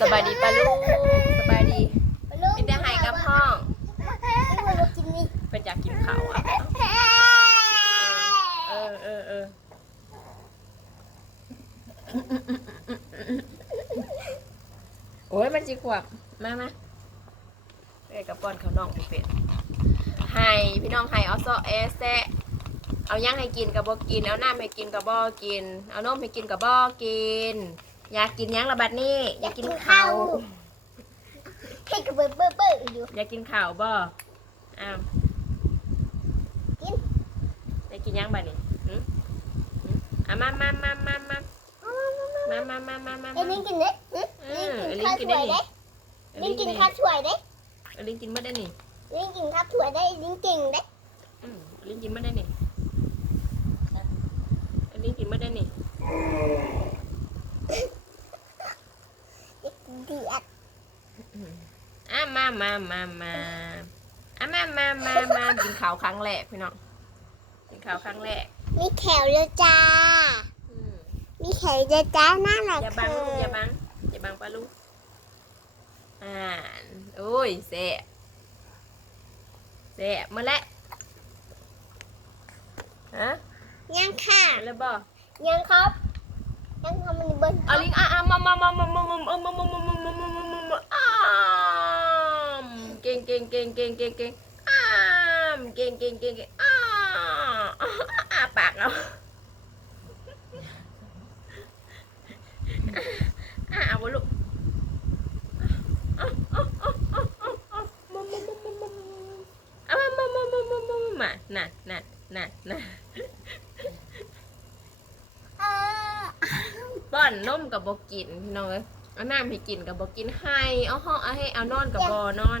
สบายดีปะลูกสบายดีลูกเป็นแต่หายกับห้องไม่รู้กินนี่เป็นอยากกินข้าวอะเออเออเออโอ้ยมันจีขวบมามาเอ้ยกับป้อนข้าวน่องเป็ดให้พี่น้องให้เอาซอเอสแซะเอาย่างให้กินกับบอกิน เอาน้ำให้กินกับบอกิน เอานมให้กินกับบอกิน อยากกินหยังระบัดนี้ อยากกินข้าวให้กระเบิดเบ้อเบ้ออยู่อยากกินข้าวบ่อ้าวกินอยากกินหยังบัดนี้หึหึอะมามามามามามามามามามาไอ้ลิงกินเด้ลิงกินข้าวสวยเด้ลิงกินข้าวสวยเด้เอาลิงกินมาได้นี่ลิงกินข้าวสวยได้ลิงเก่งเด้อืมเอาลิงกินมาได้นี่เอาลิงกินมาได้นี่ ดีอัด อะ มามามามาอะมามามามากินข้าวครั้งแรกพี่น้องกินข้าวครั้งแรก มีแขวเลยจ้าอืมมีแขวเลยจ้าน่ารักอย่าบังลูกอย่าบังอย่าบังปลาลูก อ่าโอ้ยเสะเสะมาแล้วฮะยังค่ะมาแล้วบ่ยังครับยังทำมันเบิ้ลเอาลิงอะอะมามามามามามามามามามามามามามามามาอ้ามเก่งเก่งเก่งเก่งเก่งเก่งอ้ามเก่งเก่งเก่งเก่งอ้าอ้าปากเอาอ้าเอาลูกอามามามามามามามาน่ะน่ะน่ะน่ะป้อนนมกับบกินพี่น้องเอ้ยเอาน้ำให้กินกับบกินให้ เอาห้องเอาให้เอานอนกับบอนอน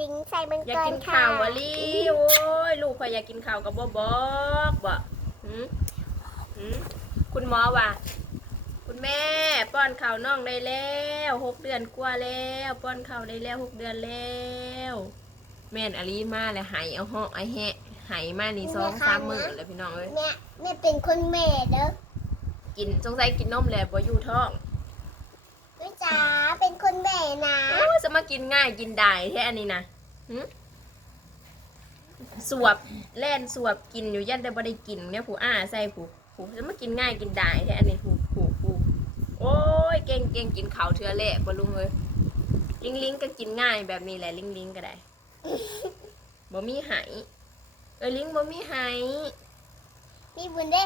ลิงใส่มันอยากเกิกินนค่ะข้าวอะลีโอ้ยลูกข่อยอยากกินข้าวกับบ่บอกบ่หืมหืมคุณหมอว่า คุณแม่ป้อนข้าวน้องได้แล้วหกเดือนกว่าแล้ว ป้อนข้าวได้แล้วหกเดือนแล้ว แม่นอลีมาแล้วไหายเอาห้องไอ้แหะไหายมานี่สองสามมื้อแล้วพี่น้องเอ้ยแม่แม่เป็นคนแม่เด้อกินสงสัยกินนมแล้วบ่อยู่ท้อง แม่จ๋าเป็นคนแม่นะโอ้ยจะมากินง่ายกินได้แท้อันนี้นะหึสวบแล่นสวบกินอยู่ยันได้บ่ได้กินเนี่ยผู้อ้าใส่ผู้ผู้จะมากินง่ายกินได้แท้อันนี้ผู้ผู้ผู้โอ้ยเก่งเก่งกินข้าวเทือแหละบ่ลุงเอ้ยลิงลิงก็กินง่ายแบบนี้แหละลิงลิงก็ได้บ่มีไหเอ้ยลิงบ่มีไหมีบุญเด้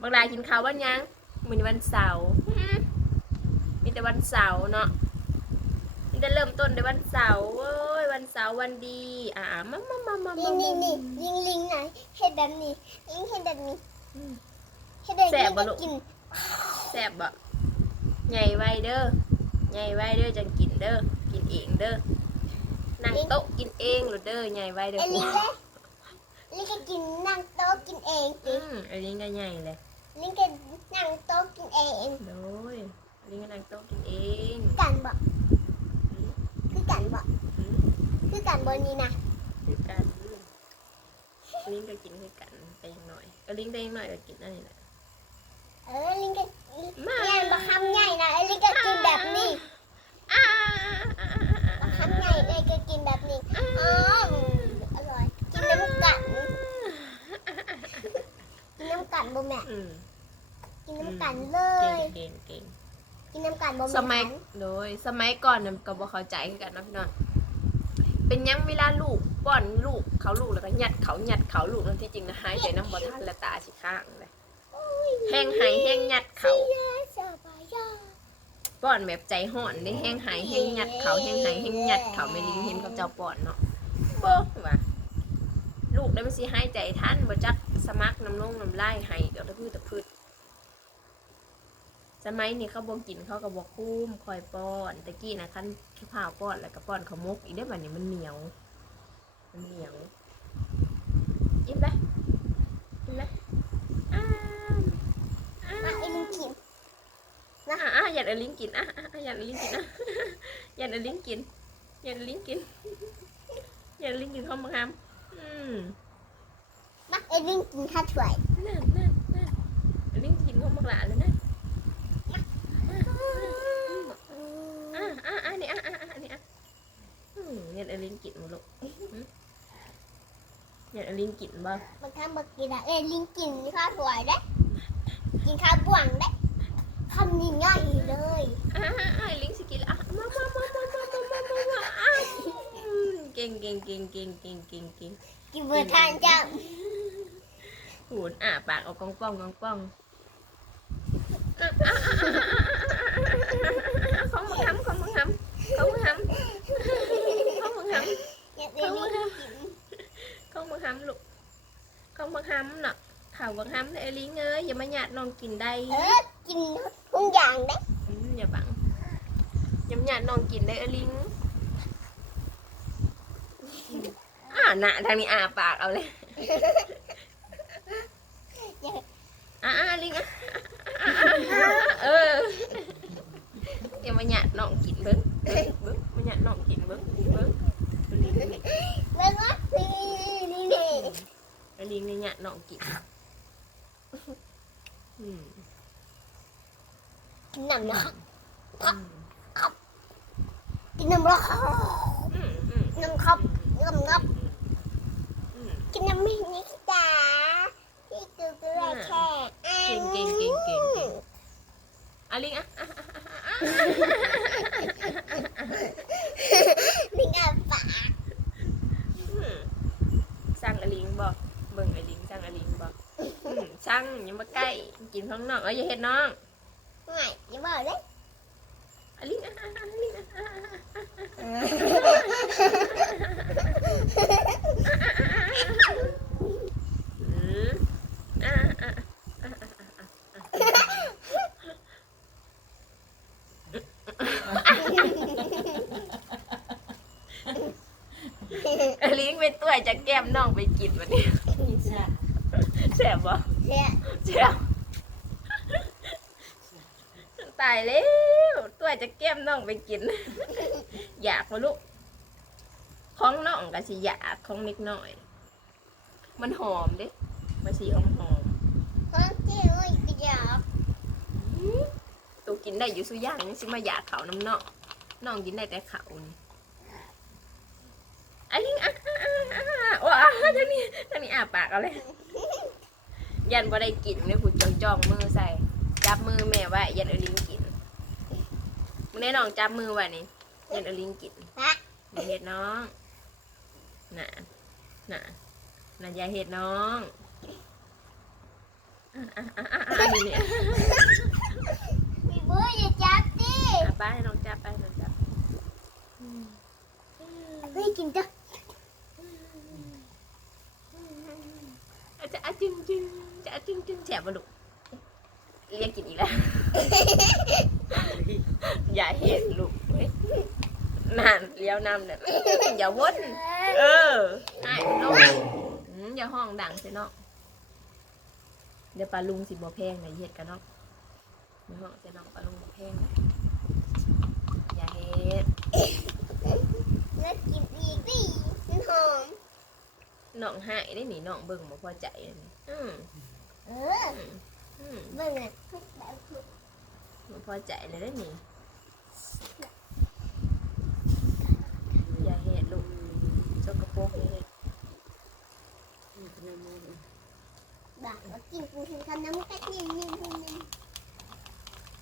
บางรายกินข้าววันยังมื้อนี้วันเสาร์หึมี แต่วันเสาร์เนาะมีแต่เริ่มต้นในวันเสาร์เว้ยวันเสาร์วันดี อ่ามามามามานี่มานี่นี่ลิงลิงไหนเห็ดแบบนี้ลิงเห็ดแบบนี้เห็ดแบบแซ่นี้บบ่ก็ลูกกินแซ่บบ่ใหญ่ไว้เด้อใหญ่ไว้เด้อจังกินเด้อกินเองเด้อนั่งโต๊ะกินเองหรือเด้อใหญ่ไว้เด้อไอ้ลิงเด้ลิงก็กินนั่งโต๊ะกินเองอืสิมไอ้ลิงก็ใหญ่เลยลิงก็นั่งโต๊ะกินเองโดย ลิงก็นั่งโต๊ะกินเองกันบ่คือกันบ่อืมคือกันบ่นี่นะคือกันลิงก็กินคือกันไปอยังหน่อยก็ลิงไปอยังหน่อยก็กินนั่นนี่แหละเออลิงก็มาใหญ่บ่คำใหญ่นะไอ้ลิงก็กินแบบนี้อ่าบ่คำใหญ่เลยก็กินแบบนี้อ๋ออร่อยกินน้ำกันกินน้ำกันบ่แม่อืมกินน้ำกันเลเก่ยงเก่งเก่งกินน้ำกันบ่แม่สมัยโดยสมัยก่อนน่ะก็บ่เข้าใจคือกันเนาะพี่น้องเป็นหยังเวลาลูกป้อนลูกเขาลูกแล้วก็ยัดเขายัดเขาลูกนั่นที่จริงนะหายใจน้ำบ่ทันและตาสิข้างเลยแห้งหายแห้งยัดเขาสบายจ้าป้อนแบบใจห่อนได้แห้งหายแห้งยัดเขาแห้งหายแห้งยัดเขาไม่ลิงเห็นเขาเจ้าป้อนเนาะบ่ว่าลูกได้มันสิหายใจทันบ่จักสมักน้ำลงน้ำลายให้เดี๋ยวตะพืดตะพืด สสมัยนี้เขาบอกกินเขาก็บอกคุ้มคอยป้อนตะกี้นะขั้นข้าวป้อนแล้วก็ป้อนขาวมกอีกได้อบัดนี้มันเหนียว มันเหนียวอิ่มไหมอิ่มไหมอ้าวอ้ามาเอ็วนกินอะอะอย่าเอาลิ้นกินอะอะอะอย่าเอาลิ้นกินอะอย่าเอาลิ้นกินอย่าเอาลิ้นกินอย่าเอาลิ้นกินข้าวมังคำอืมมาเอ็นกินข้าวถ้วยนั่นนั่นนั่นเอาลิ้นกินข้าวมังหลาเลยนะ อะอะอะนี่อะอะอะนี่อะอืมอย่าเอาลิ้นกินมาลูกอืมอย่าเอาลิ้นกินบ้างมันทำมากินอะเอ็นกินข้าวถ้วยได้กินข้าวบ่วงได้ทำนี่ง่ายเลยอะอะอะลิ้นสกินละอะมามามามามามามามามาอะอืมเก่งเก่งเก่งเก่งเก่งเก่งเก่งกินเบอร์ทานจังหูนอะปากเอากองป้องกองป้องของมึงทำของมึงทำของมึงทำของมึงทำอยากเอ็นกินของมึงทำลูกของมึงทำเนาะ muốn hấm không muốn hấm. Không muốn hấm. Không muốn hấm. Dạ, không dạ, muốn dạ. hấm. Không muốn hấm luôn. Không muốn hấm nè. Thảo vẫn hấm thì Elin ơi giờ mới nhạt non kìm đây. Ờ, kìm không vàng đấy. Nhà bạn nhóm nhạt non kìm đây Elin. À nạ thằng này à bạc ở đây à à, à, à, à, à, à, à, à. ยอะอะลิงอะอะอะอะเออเดี๋ยวมาหยาดน้องกินเบิ้งเบิ้งเบิ้งมาหยาดน้องกินเบิ้งเบิ้งลิงนี่เบิ่งว่านี่นี่นี่ลิงนี่หยาดน้องกินกินน้ำเนาะอืมกินน้ำร้อนอืมอืมน้ำครับน้ำงับกินน้ำไม่นี่จ้าพี่กูก็ได้แค่เก่งเก่งเก่งเก่งเก่งอะลิงอะอะ อะอะอะลิงอะปะอืมสั่งอะลิงบอกเบิ่งอะลิงสั่งอะลิงบอกอืมสั่งอย่ามาใกล้กินข้างนอกเอ้ยอย่าเห็นน้องไม่อย่าบอกเลยอะลิงอะอะอะลิงอะอะอะอืมอะอะอะอะอะอะอะ ลิงไปตัวจะแก้มน้องไปกินวันนี้แสบบ่เนี่ยแสบตายแล้วตัวจะแก้มน้องไปกิน อยากมาลูกของน้องก็สิอยากของนิดหน่อย มันหอมเด้มันสีหอมหอมห้องเจ้าอีกอย่างๆตัวกินได้อยู่สุอย่างยังสิมาอยากเขาน้ำน้องน้องกินได้แต่เขานี่ไอ้ลิงอะอะอะอะอะว้าท่างนี้ท่างนี้อาปากเอาเลย ยันบ่ได้กินเนี่ยผู้จ้องจ้องๆมือใส่ จับมือแม่ไว้ยันเอาลิงกินมึงได้น้องจับมือไว้นี่ยันเอาลิงกินฮะอย่าเห็ดน้องน่ะน่ะน่ะอย่าเห็ดน้องอะอะอะอะอะนี่เนี่ยมีเบอร์อย่าจับดิอะไปน้องจับไปน้องจับอืม เฮ้ยกินจ้ะ อาจจะอะจึงจึงจะอะจึงจึงแฉ บมาลูกเรียกกินอีกแล้ว อย่าเห็ดลูกเฮ้ยนานเลี้ยวนำเนี่ยอย่าวนเออไอ้น้องอืมอย่าห้องดังสิเนาะเดี๋ยวปลาลุงสิบ่แพงนะเฮ็ดกันเนาะไม่ห้องสิน้องปลาลุงบ่แพงนะอย่าเฮ็ดแล้วกินอีกดิมันหอมน้องหายได้หนิน้องเบิ่งบ่พอใจอันนี้อืม เอออืมเบิ่งอะแบบบ่พอใจเลยได้หนิอย่าเฮ็ดลูกสกปรกอย่าเฮ็ดบบว่ากินกูถึงทำน้ำกัดนิดนิดนิดนิด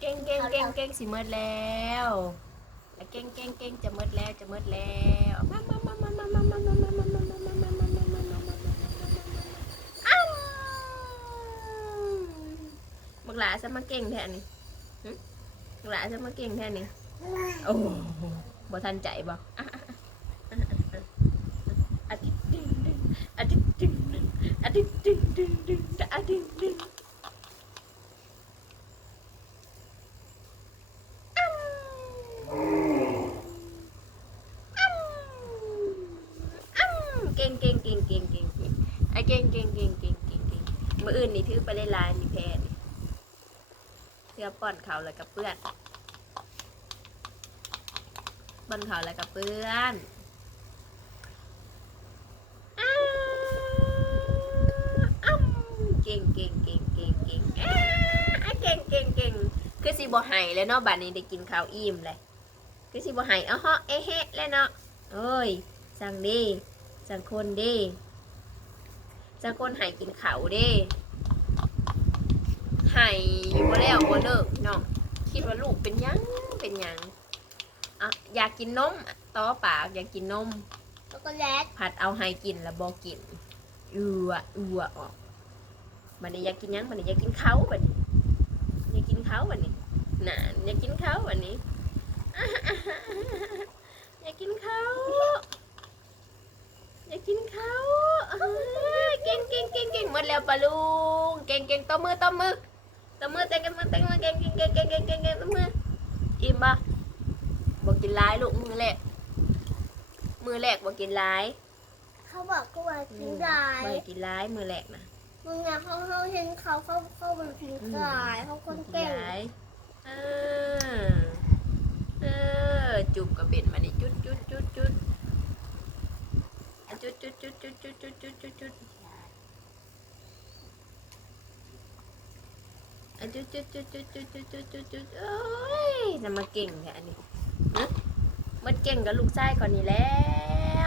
เก่งเก่งเก่งเก่งสิหมดแล้วเก่งเก่งเก่งจะหมดแล้วจะหมดแล้วมามา หลาจะมาเก่งแทนนี่ลูกหลาจะมาเก่งแทนนี่โอ้บ่ทันใจบ่อาทิตย์ดึงดึงอาทิตย์ดึงดึงอาทิตย์ดึงดึงดึงอาทิตย์ดึงเก่งเก่งเก่งเก่งเก่งไอเก่งเก่งเก่งเก่งเก่งเมืออื่นนี่ถือไปได้ลายนี่แพน อป้อนเขาแล้วกับเพื่อนป้อนเขาแล้วกับเพื่อนอ้าวอ้ำเก่งเก่งเก่งเก่งเก่งอ้าอะเก่งเก่งเก่งคือสิบ่ให้แล้วเนาะบัดนี้ได้กินข้าวอิ่มเลยคือสิบ่ให้เอาเหาะเอะเฮะแล้วเนาะโอ้ยสั่งดีสั่งคนดีสั่งคนให้กินข้าวด้ ให้อยู่บ่แล้วบ่เลิกพี่น้องคิดว่าลูกเป็นหยังเป็นหยังอะอยากกินนมต่อปากอยากกินนม ช็อกโกแลตผัดเอาให้กินแล้วบอกกินอือวะอือวะออกบัดนี้อยากกินหยังบัดนี้อยากกินเขาบัดนี้อยากกินเขาบัดนี้น่ะอยากกินเขาบัดนี้ อยากกินเขาอยากกินเขาเอ้ยเก่งเก่งเก่งเก่งหมดแล้วปะลุงเก่งเก่งตบมือตบมือ ตบมือเต้นกันมือเต้นกันมือเก่งเก่งเก่งเก่งเก่งเก่งเก่งตบมืออิ่มปะบอกกินร้ายลูกมือแรกมือแรกบอกกินร้ายเขาบอกกูว่ากินได้มือกินร้ายมือแหลกนะมึงอะเขาเขาเห็นเขาเขาเขาเป็นกินได้เขาคนกินเก่งร้ายเออเออจุบกับเบ็ดมาดิจุดจุดจุดจุดอะจุดจุดจุดจุดจุดจุดจุดจุด จุดอะจุดจุดจุดจุดจุดจุดจุดจุดจุดเอ้ยจะมาเก่งแค่อันนี้มันเก่งกับลูกชายคนนี้แล้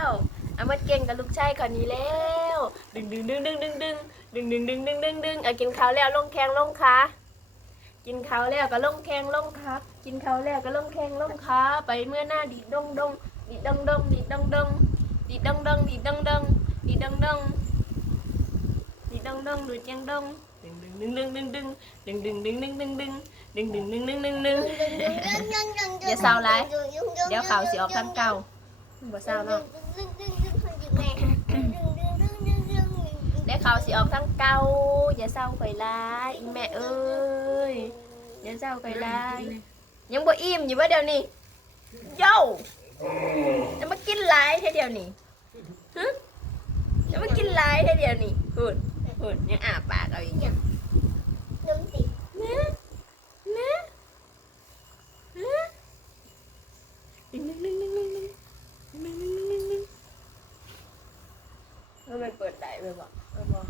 วอะมันเก่งกับลูกชายคนนี้แล้วดึงดึงดึงดึงดึงดึงดึงดึงดึงดึงดึงดึงเอากินข้าวแล้วลงแข้งลงขากินข้าวแล้วก็ลงแข้งลงขากินข้าวแล้วก็ลงแข้งลงขาไปเมื่อหน้าดีดดงดงดีดดงดงดีดดงดงดีดดงดงดีดดงดงดีดดงดงดีดดงดงดูดยังดง ดึงดึงดึงดึงดึงดึงดึงดึงดึงดึงดึงดึงดึงดึงดึงดึงดึงดึงอย่าเศร้าไรเดี๋ยวข่าวสิออกทางเก่าบ่เศร้าเนาะเดี๋ยวข่าวสิออกทางเก่าอย่าเศร้าข่อยร้ายแม่เอ้ยอย่าเศร้าข่อยร้ายยังบ่อิ่มอยู่ว่าเดี๋ยวนี้โย่จะมากินหลายแค่เดียวนี้จะมากินหลายแค่เดียวนี้พูดพูดยังอาปากเอาอีกอย่าง แล้วมันเปิดไหลไปบ่เอาบ่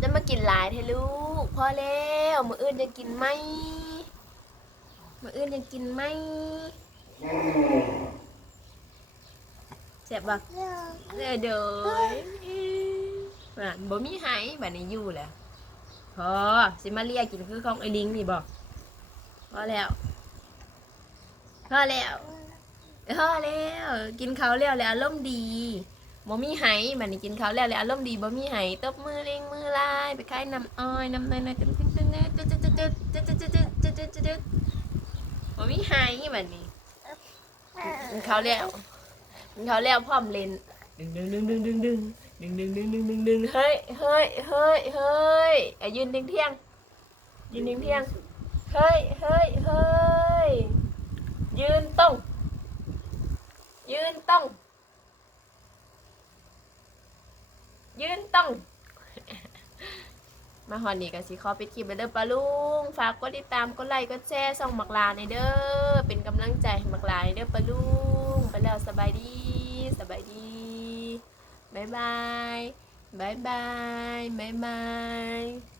จะมากินหลายเถอะลูกพอแล้วมืออื่นจะกินไหมมืออื่นจะกินไหมเจ็บบ่เด้อเด้อบ่มีหายบัดนี้อยู่แหละ พอสิมาเรียกินคือของไอ้ลิงนี่บ่พอแล้วพอแล้วพอแล้วกินเขาแล้วแล้วอารมณ์ดีบ่มีไหบัดนี้กินเขาแล้วแล้วอารมณ์ดีบ่มีไหตบมือเล่งมือลายไปคายน้ำอ้อยน้ำเนยๆตึ้งตึ้งตึ้งตึ้งตึ้งตึ้งตึ้งตึ้งตึ้งตึ้งตึ้งตึ้งตึ้งตึ้งบ่มีไหบัดนี้กินข้าแล้วกินข้าแล้วพร้อมเล่นดึงดึงดึงดึงดึงดึง ดึงดึงดึงดึงดึงดึงเฮ้ยเฮ้ยเฮ้ยเฮ้ยอยืนเที่ยงเที่ยงยืนเที่ยงเที่ยงเฮ้ยเฮ้ยเฮ้ยยืนตรงยืนตรงยืนตรงมาฮอนนี่ก็สิขอไปดคลิปไปเด้อปลาลุง ฝากกดติดตามกดไลค์กดแชร์ส่องมักลาในเด้อเป็นกำลังใจให้มักลาในเด้อปลาลุง ไปแล้วสบายดี บายบายบายบายบายบาย